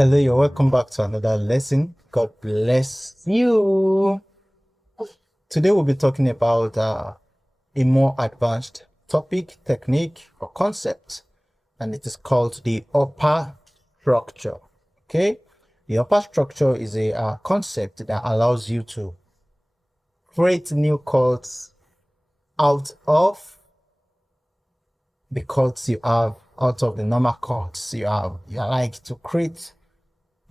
Hello, you're welcome back to another lesson. God bless you. Today we'll be talking about a more advanced topic, technique, or concept, and it is called the upper structure. Okay, the upper structure is a concept that allows you to create new chords out of the chords you have, out of the normal chords you have. You like to create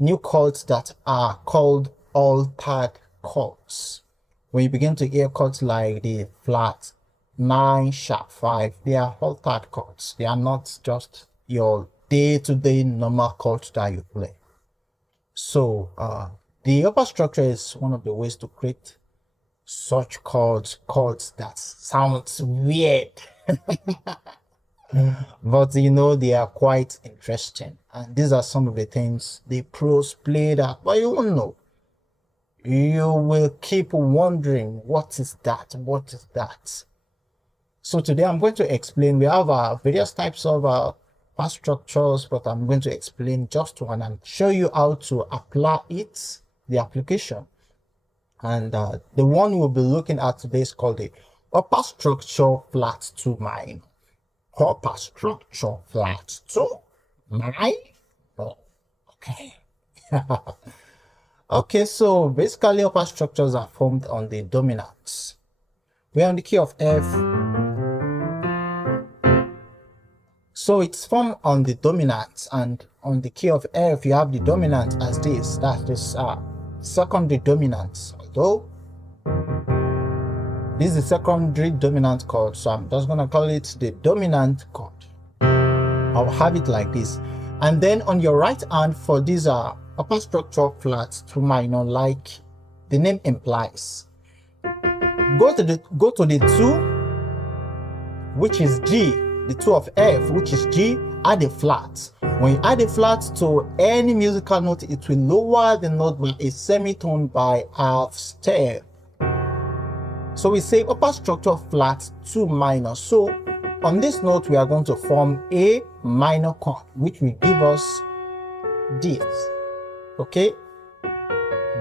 new chords that are called altered chords. When you begin to hear chords like the flat 9 sharp 5, they are altered chords. They are not just your day-to-day normal chords that you play. So the upper structure is one of the ways to create such chords that sounds weird. But you know, they are quite interesting, and these are some of the things the pros play that, but you won't know. You will keep wondering, what is that? So today I'm going to explain. We have various types of part structures, but I'm going to explain just one and show you how to apply it, the application. And the one we'll be looking at today is called the upper structure flat 2 minor. Upper structure flat 2 minor. Okay. Okay, so basically upper structures are formed on the dominants. We're on the key of F. So it's formed on the dominant, and on the key of F you have the dominant as this. That is secondary dominant. Although this is the secondary dominant chord, so I'm just gonna call it the dominant chord. I'll have it like this. And then on your right hand, for these upper structure flat 2 minor, like the name implies, go to the 2, which is G, the 2 of F, which is G, add a flat. When you add a flat to any musical note, it will lower the note by a semitone by half step. So we say upper structure flat 2 minor. So on this note, we are going to form a minor chord, which will give us this. Okay,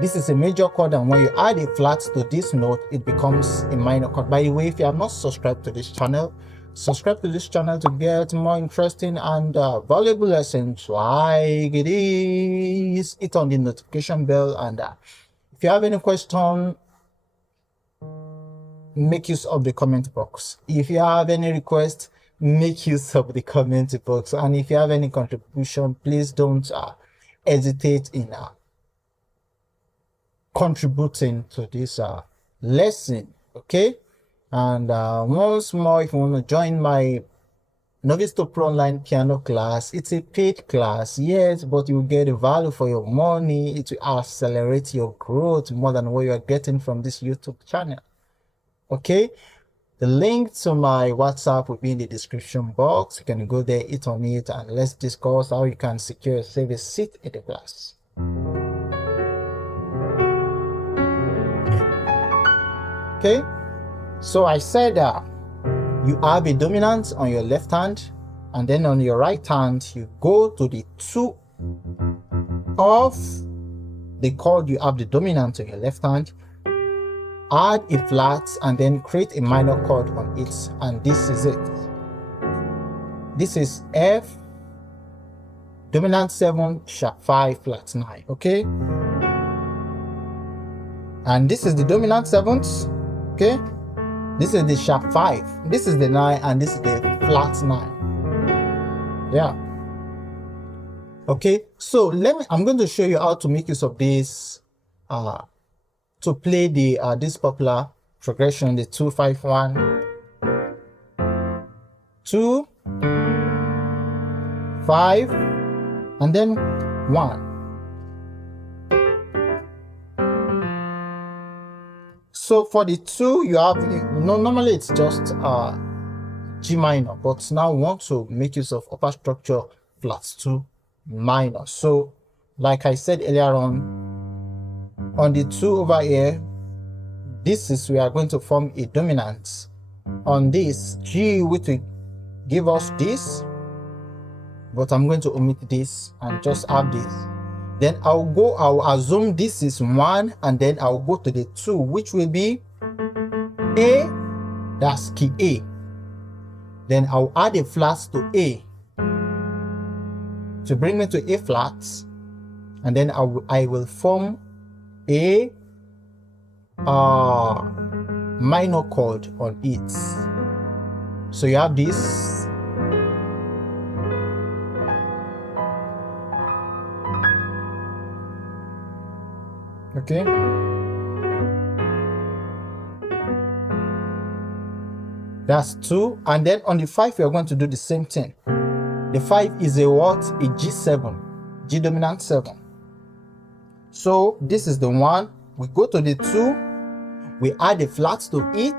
this is a major chord, and when you add a flat to this note, it becomes a minor chord. By the way, if you have not subscribed to this channel, subscribe to this channel to get more interesting and valuable lessons like this. Hit on the notification bell, and if you have any question, make use of the comment box. If you have any request, make use of the comment box. And if you have any contribution, please don't hesitate in contributing to this lesson. Okay, and once more, if you want to join my novice to pro online piano class, it's a paid class, yes, but you get a value for your money. It will accelerate your growth more than what you are getting from this YouTube channel. Okay, the link to my WhatsApp will be in the description box. You can go there, hit on it, and let's discuss how you can secure yourself a seat in the class. Okay, so I said you have a dominant on your left hand, and then on your right hand you go to the 2 of the chord. You have the dominant on your left hand, add a flat, and then create a minor chord on it, and this is it. This is F, dominant 7 sharp 5 flat 9. Okay, and this is the dominant 7th. Okay, this is the sharp 5, this is the 9, and this is the flat 9. Yeah. Okay, so I'm going to show you how to make use of this to play the this popular progression, the 2-5-1, 2, 5, and then 1. So for the 2, you have, normally it's just G minor, but now we want to make use of upper structure flat 2 minor. So like I said earlier on the 2 over here, this is, we are going to form a dominant on this G, which will give us this, but I'm going to omit this and just have this. Then I'll assume this is 1, and then I'll go to the 2, which will be A, that's key A. Then I'll add a flat to A to bring me to A flat, and then I will form a minor chord on it. So you have this. Okay. That's 2. And then on the 5, we are going to do the same thing. The 5 is a what? A G7, G dominant 7. So this is the 1. We go to the 2, we add a flat to it,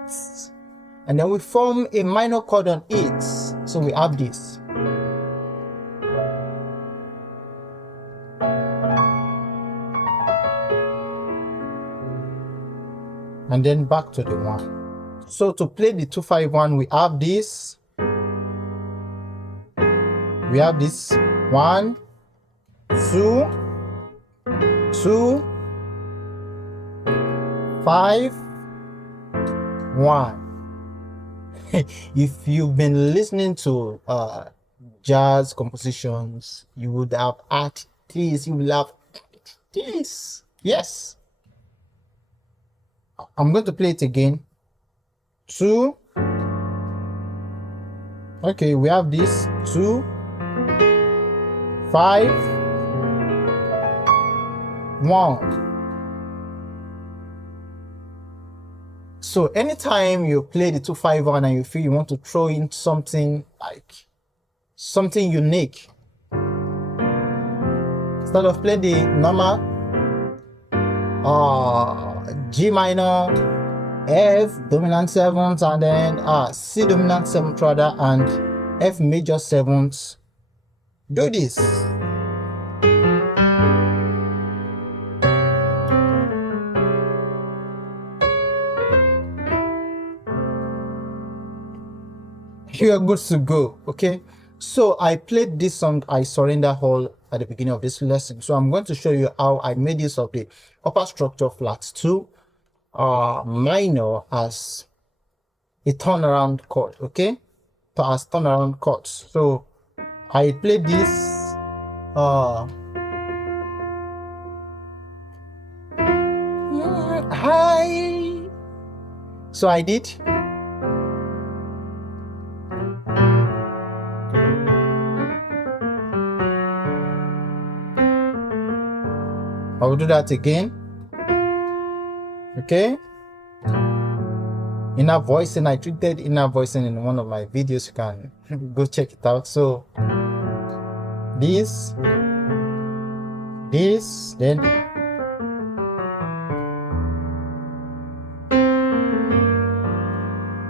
and then we form a minor chord on it. So we have this. And then back to the 1. So to play the 2-5-1, we have this. We have this 1, 2, 2, 5, 1. If you've been listening to jazz compositions, you would have had this. You will have this. Yes. I'm going to play it again. 2. Okay, we have this 2, 5, 1. So anytime you play the 2-5-1 and you feel you want to throw in something like something unique, instead of playing the normal G minor, F dominant 7th, and then C dominant 7th rather, and F major 7th, do this. You are good to go. Okay, so I played this song I Surrender All at the beginning of this lesson. So I'm going to show you how I made use of the upper structure flat 2 minor as a turnaround chord. Okay, as turnaround chords. So I played this high. So I did. I will do that again. Okay. Inner voicing, I treated inner voicing in one of my videos. You can go check it out. So this, then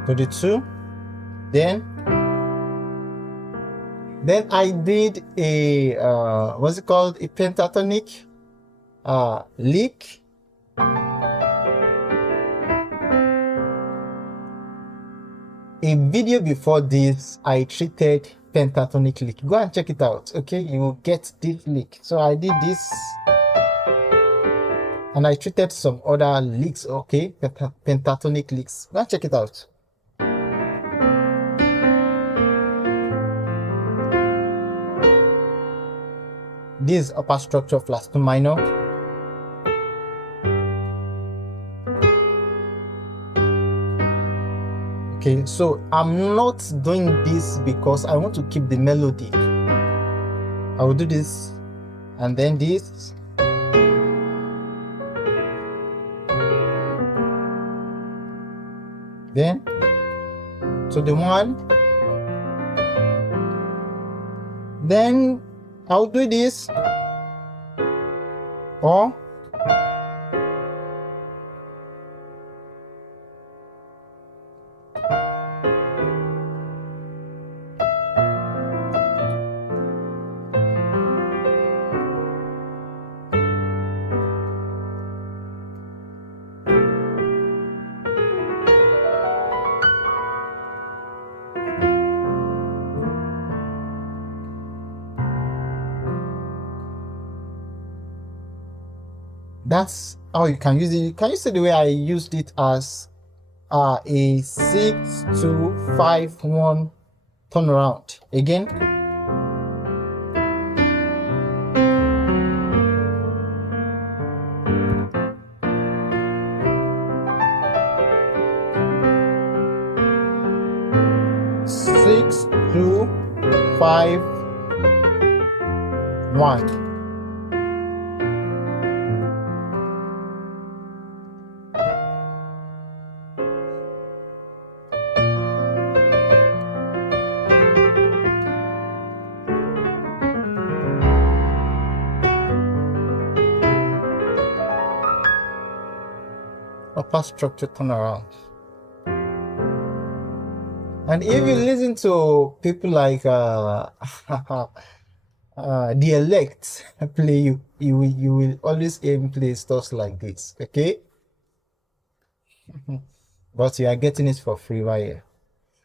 to the 2, then I did a what's it called, a pentatonic lick. A video before this, I treated pentatonic lick. Go and check it out. Okay, you will get this lick. So I did this, and I treated some other licks. Okay, pentatonic licks. Go and check it out. This upper structure flat 2 minor. Okay, so I'm not doing this because I want to keep the melody. I will do this and then this. Then to the 1. Then I'll do this. Or That's how you can use it. Can you see the way I used it as a 6-2-5-1 turnaround? Again, six, two, 5, 1. Upper structure turnaround. And if you listen to people like the elect play, you will always aim play stuff like this, okay? But you are getting it for free right here.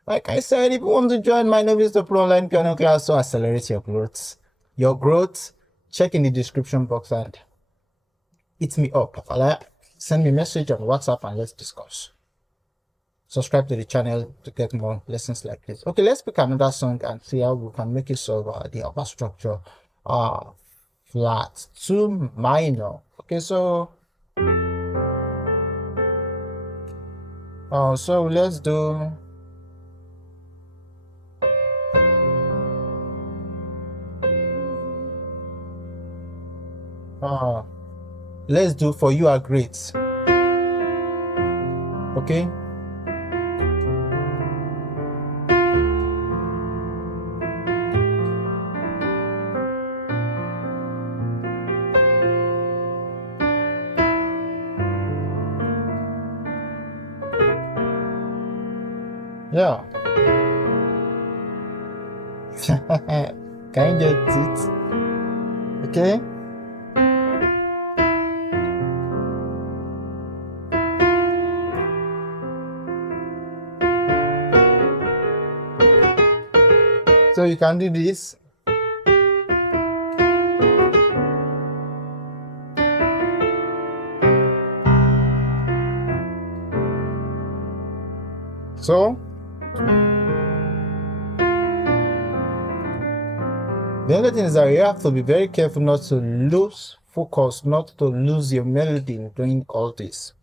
Like I said, if you want to join my Novice to Pro online piano class to accelerate your growth, check in the description box and hit me up. Send me a message on WhatsApp and let's discuss. Subscribe to the channel to get more lessons like this. Okay, let's pick another song and see how we can make use of the upper structure, flat 2 minor. Okay, so let's do For You Are Great. Okay. Yeah. Can you get it? Okay. So you can do this. So the other thing is that you have to be very careful not to lose focus, not to lose your melody doing all this.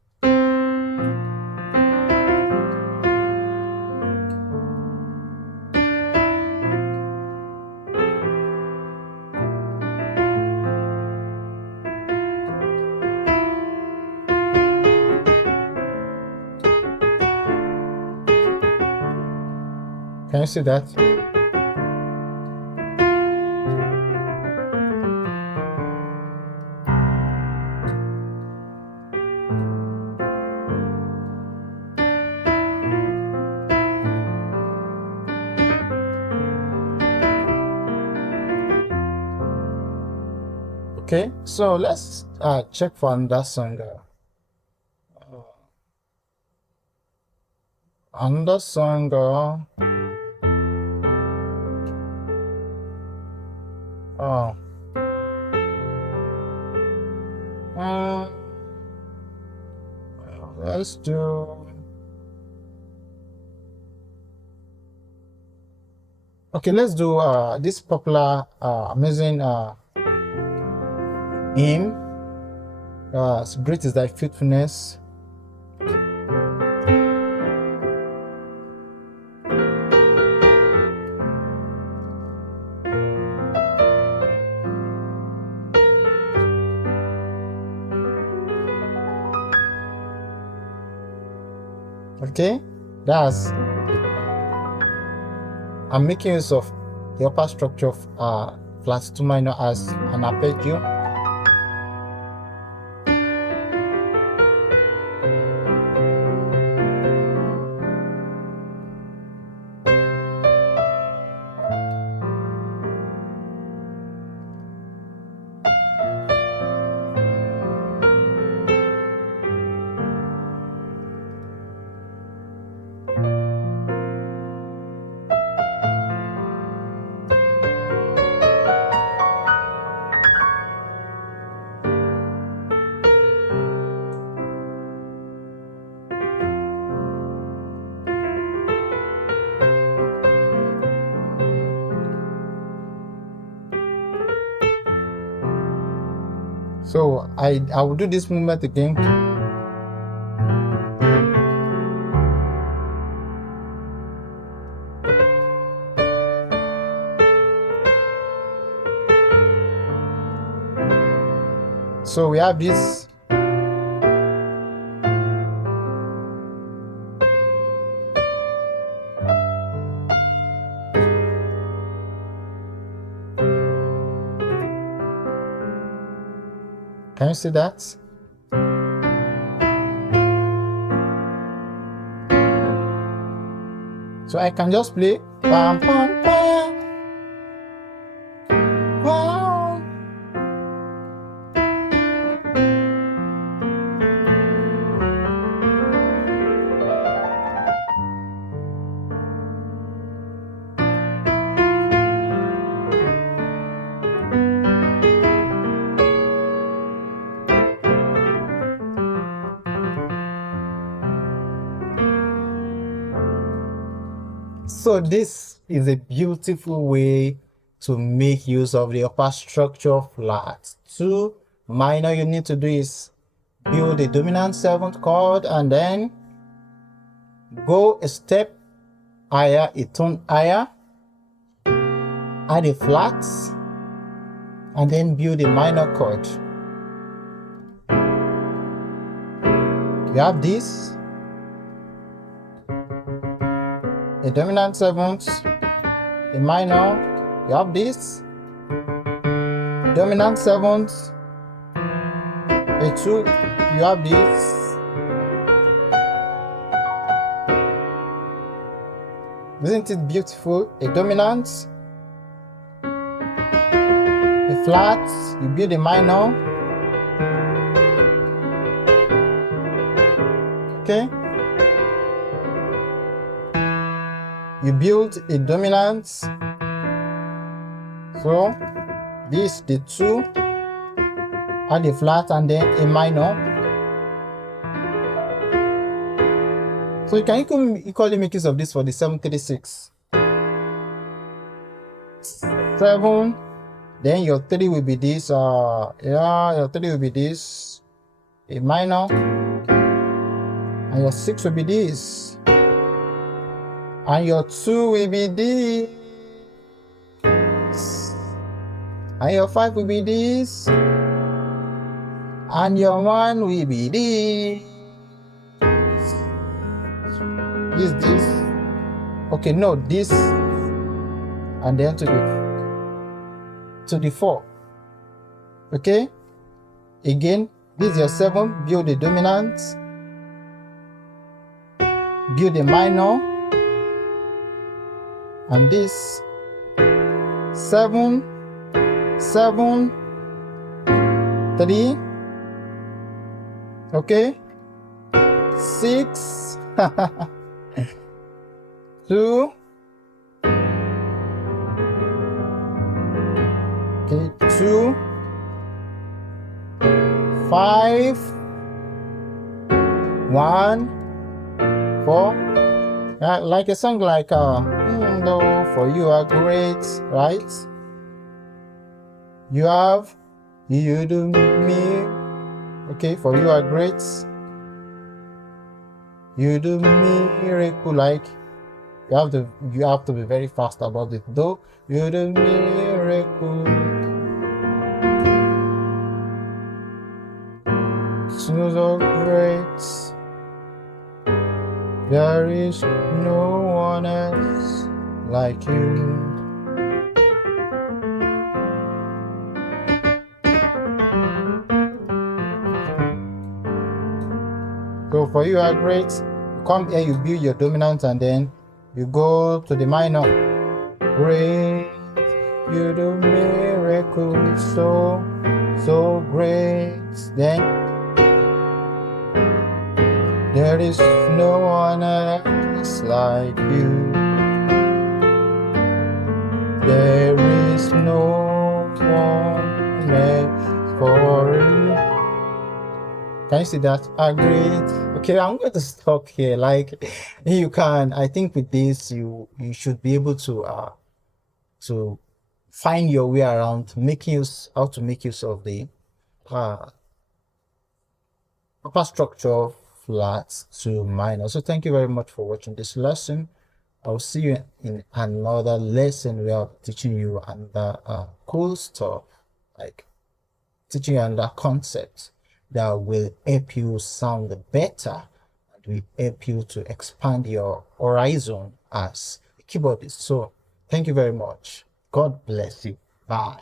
Can you see that? Okay, so let's check for another song. Another song. Let's do. Okay, let's do this popular, amazing hymn. So great is thy faithfulness. Okay, I'm making use of the upper structure of flat 2 minor as an arpeggio. So I will do this movement again. So we have this. Can you see that? So I can just play pam pam pam. Wow. So this is a beautiful way to make use of the upper structure flat. 2 minor you need to do is build a dominant 7th chord and then go a step higher, a tone higher, add a flat, and then build a minor chord. You have this, a dominant 7th, a minor. You have this, dominant 7th, a 2. You have this, isn't it beautiful? A dominant, a flat, you build a minor. Okay, you build a dominant. So this, the 2, add a flat and then a minor. So you can equally make use of this for the 736. 7, then your 3 will be this, your 3 will be this, a minor, and your 6 will be this, and your 2 will be this, and your 5 will be this, and your 1 will be this. This. Okay, no, this, and then to the 4. Okay, again, this is your 7. Build a dominant, build a minor, and this 7, 7, 3. Okay, 6. 2. Okay, 2, 5, 1, 4. Like a song like though for you are great, right? You have, you do me. Okay, for you are great. You do miracle, like you have to be very fast about it. Though you do miracle, so great. There is no one else like you. So for you are great. Come here, you build your dominant and then you go to the minor. Great, you do miracles, so great. Then there is no one else like you. There is no one else for you. Can you see that? Great. Okay, I'm going to stop here. Like you can, I think with this you should be able to find your way around how to make use of the upper structure, flat to minor. So thank you very much for watching this lesson. I'll see you in another lesson where I'll be teaching you another cool stuff, like teaching you another concept that will help you sound better and will help you to expand your horizon as a keyboardist. So thank you very much. God bless you. Bye.